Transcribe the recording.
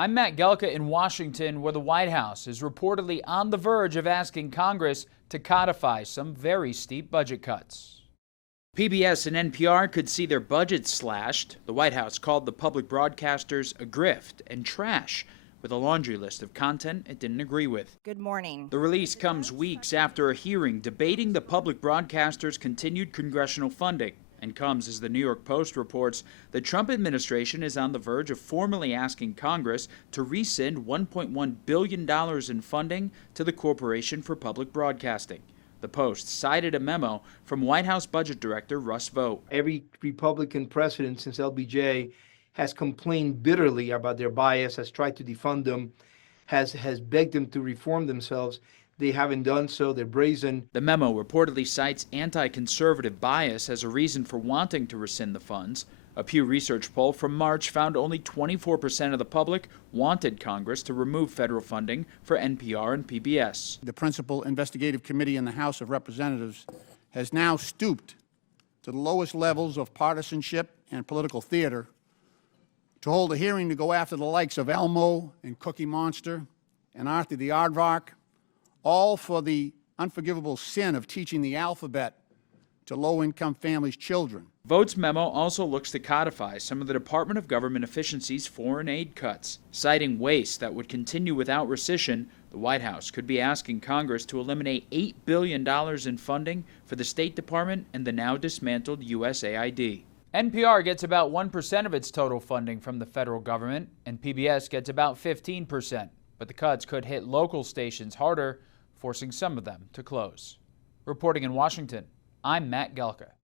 I'm Matt Gelka in Washington, where the White House is reportedly on the verge of asking Congress to codify some very steep budget cuts. PBS and NPR could see their budgets slashed. The White House called the public broadcasters a grift and trash, with a laundry list of content it didn't agree with. Good morning. The release comes weeks after a hearing debating the public broadcasters' continued congressional funding, and comes as the New York Post reports the Trump administration is on the verge of formally asking Congress to rescind $1.1 billion in funding to the Corporation for Public Broadcasting. The Post cited a memo from White House Budget Director Russ Vought. Every Republican president since LBJ has complained bitterly about their bias, has tried to defund them, has begged them to reform themselves. They haven't done so. They're brazen. The memo reportedly cites anti-conservative bias as a reason for wanting to rescind the funds. A Pew Research poll from March found only 24% of the public wanted Congress to remove federal funding for NPR and PBS. The principal investigative committee in the House of Representatives has now stooped to the lowest levels of partisanship and political theater to hold a hearing to go after the likes of Elmo and Cookie Monster and Arthur the Aardvark, all for the unforgivable sin of teaching the alphabet to low-income families' children. Vought's memo also looks to codify some of the Department of Government Efficiency's foreign aid cuts. Citing waste that would continue without rescission, the White House could be asking Congress to eliminate $8 billion in funding for the State Department and the now dismantled USAID. NPR gets about 1% of its total funding from the federal government, and PBS gets about 15%. But the cuts could hit local stations harder, forcing some of them to close. Reporting in Washington, I'm Matt Gelka.